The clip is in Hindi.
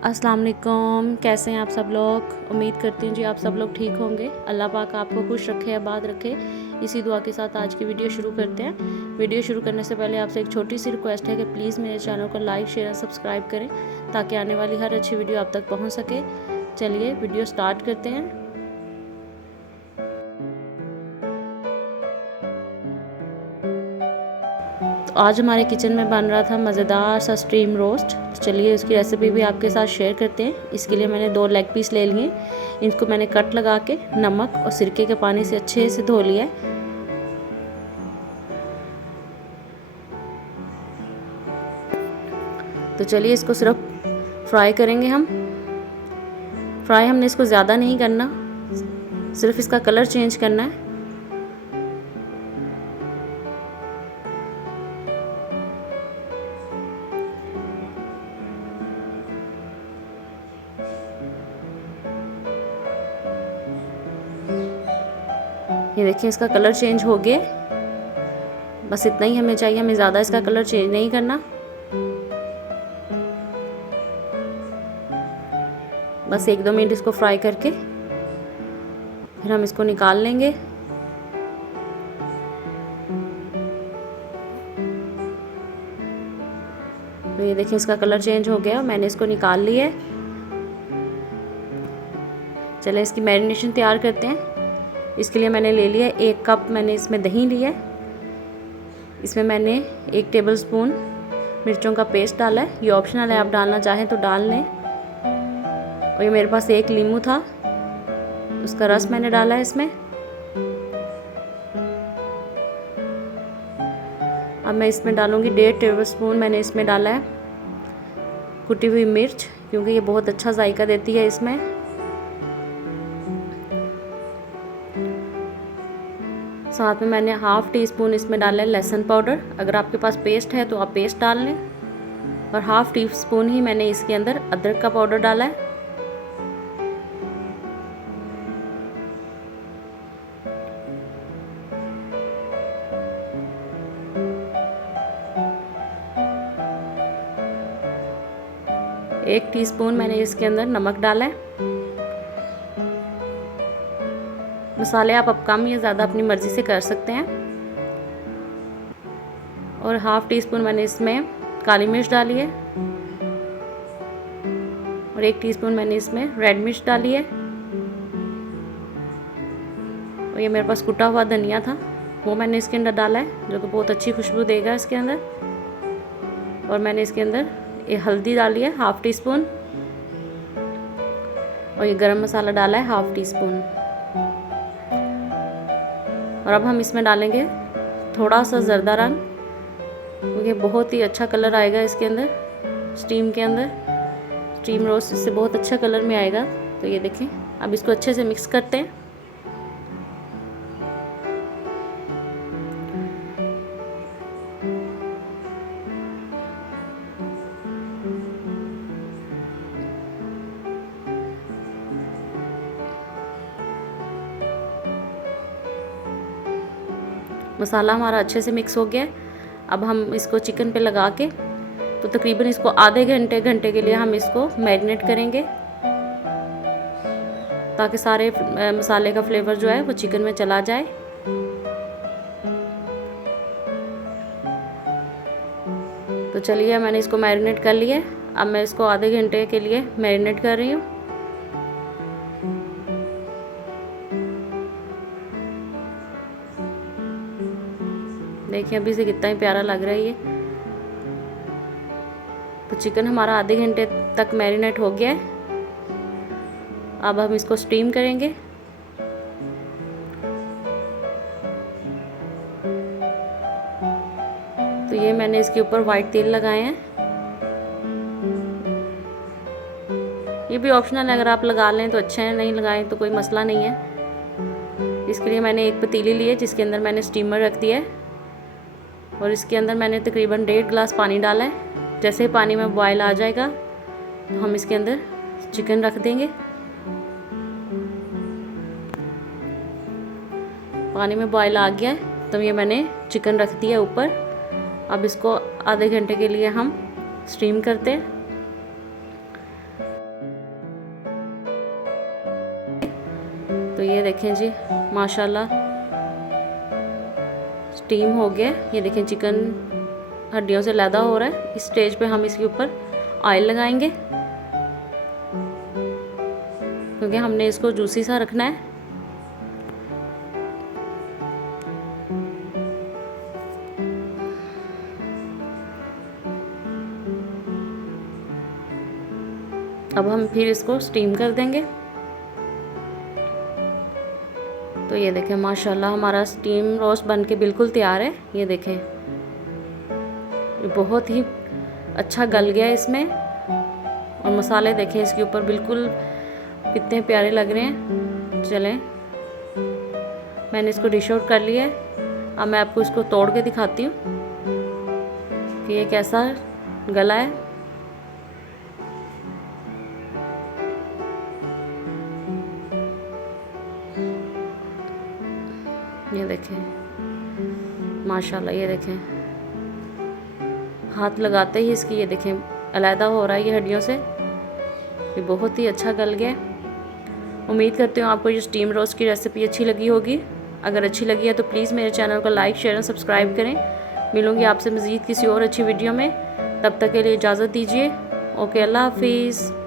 अस्सलाम वालेकुम। कैसे हैं आप सब लोग? उम्मीद करती हूँ जी आप सब लोग ठीक होंगे। अल्लाह पाक आपको खुश रखे, आबाद रखे। इसी दुआ के साथ आज की वीडियो शुरू करते हैं। वीडियो शुरू करने से पहले आपसे एक छोटी सी रिक्वेस्ट है कि प्लीज़ मेरे चैनल को लाइक, शेयर और सब्सक्राइब करें ताकि आने वाली हर अच्छी वीडियो आप तक पहुँच सके। चलिए वीडियो स्टार्ट करते हैं। तो आज हमारे किचन में बन रहा था मज़ेदार सा स्ट्रीम रोस्ट। तो चलिए इसकी रेसिपी भी आपके साथ शेयर करते हैं। इसके लिए मैंने 2 लेग पीस ले लिए। इनको मैंने कट लगा के नमक और सिरके के पानी से अच्छे से धो लिया है। तो चलिए इसको सिर्फ फ्राई करेंगे हम। फ्राई हमने इसको ज़्यादा नहीं करना, सिर्फ इसका कलर चेंज करना है। ये देखिए इसका कलर चेंज हो गया। बस इतना ही हमें चाहिए, हमें ज़्यादा इसका कलर चेंज नहीं करना। बस 1-2 मिनट इसको फ्राई करके फिर हम इसको निकाल लेंगे। तो ये देखिए इसका कलर चेंज हो गया, मैंने इसको निकाल लिया है। चलिए इसकी मैरिनेशन तैयार करते हैं। इसके लिए मैंने ले लिया 1 कप, मैंने इसमें दही लिया है। इसमें मैंने 1 टेबलस्पून मिर्चों का पेस्ट डाला है। ये ऑप्शनल है, आप डालना चाहें तो डाल लें। और ये मेरे पास 1 नींबू था, उसका रस मैंने डाला है इसमें। अब मैं इसमें डालूंगी 1.5 टेबलस्पून, मैंने इसमें डाला है कुटी हुई मिर्च, क्योंकि ये बहुत अच्छा जायका देती है इसमें। साथ में मैंने 1/2 टीस्पून इसमें डाला है लहसुन पाउडर। अगर आपके पास पेस्ट है तो आप पेस्ट डाल लें। और 1/2 टीस्पून ही मैंने इसके अंदर अदरक का पाउडर डाला है। एक टीस्पून मैंने इसके अंदर नमक डाला है। मसाले आप कम या ज़्यादा अपनी मर्ज़ी से कर सकते हैं। और 1/2 टीस्पून मैंने इसमें काली मिर्च डाली है। और 1 टीस्पून मैंने इसमें रेड मिर्च डाली है। और ये मेरे पास कुटा हुआ धनिया था, वो मैंने इसके अंदर डाला है, जो कि बहुत अच्छी खुशबू देगा इसके अंदर। और मैंने इसके अंदर ये हल्दी डाली है 1/2 टीस्पून। और ये गरम मसाला डाला है 1/2 टीस्पून। और अब हम इसमें डालेंगे थोड़ा सा ज़र्दा रंग, क्योंकि बहुत ही अच्छा कलर आएगा इसके अंदर। स्टीम के अंदर स्टीम रोस्ट इससे बहुत अच्छा कलर में आएगा। तो ये देखें, अब इसको अच्छे से मिक्स करते हैं। मसाला हमारा अच्छे से मिक्स हो गया है। अब हम इसको चिकन पे लगा के तो तकरीबन इसको आधे घंटे के लिए हम इसको मैरिनेट करेंगे, ताकि सारे मसाले का फ्लेवर जो है वो चिकन में चला जाए। तो चलिए मैंने इसको मैरिनेट कर लिया। अब मैं इसको आधे घंटे के लिए मैरिनेट कर रही हूँ। देखिए अभी से कितना ही प्यारा लग रहा है ये। तो चिकन हमारा आधे घंटे तक मैरिनेट हो गया है। अब हम इसको स्टीम करेंगे। तो ये मैंने इसके ऊपर वाइट तेल लगाए हैं। ये भी ऑप्शनल है, अगर आप लगा लें तो अच्छा है, नहीं लगाएं तो कोई मसला नहीं है। इसके लिए मैंने एक पतीली ली है, जिसके अंदर मैंने स्टीमर रख दिया है। और इसके अंदर मैंने तकरीबन 1.5 गिलास पानी डाला है। जैसे ही पानी में बॉयल आ जाएगा तो हम इसके अंदर चिकन रख देंगे। पानी में बॉयल आ गया है तो ये मैंने चिकन रख दिया ऊपर। अब इसको आधे घंटे के लिए हम स्टीम करते हैं। तो ये देखें जी माशाल्लाह स्टीम हो गया। ये देखें चिकन हड्डियों से लैदा हो रहा है। इस स्टेज पे हम इसके ऊपर ऑयल लगाएंगे क्योंकि हमने इसको जूसी सा रखना है। अब हम फिर इसको स्टीम कर देंगे। तो ये देखें माशाल्लाह हमारा स्टीम रोस्ट बन के बिल्कुल तैयार है। ये देखें ये बहुत ही अच्छा गल गया इसमें, और मसाले देखें इसके ऊपर बिल्कुल कितने प्यारे लग रहे हैं। चलें मैंने इसको डिश आउट कर लिया है। अब मैं आपको इसको तोड़ के दिखाती हूँ कि ये कैसा गला है। ये देखें माशाल्लाह, ये देखें हाथ लगाते ही इसकी ये देखें अलहदा हो रहा है ये हड्डियों से। ये बहुत ही अच्छा गल गया। उम्मीद करती हूँ आपको ये स्टीम रोस्ट की रेसिपी अच्छी लगी होगी। अगर अच्छी लगी है तो प्लीज़ मेरे चैनल को लाइक शेयर और सब्सक्राइब करें। मिलूँगी आपसे मज़ीद किसी और अच्छी वीडियो में। तब तक के लिए इजाज़त दीजिए। ओके, अल्लाह हाफिज़।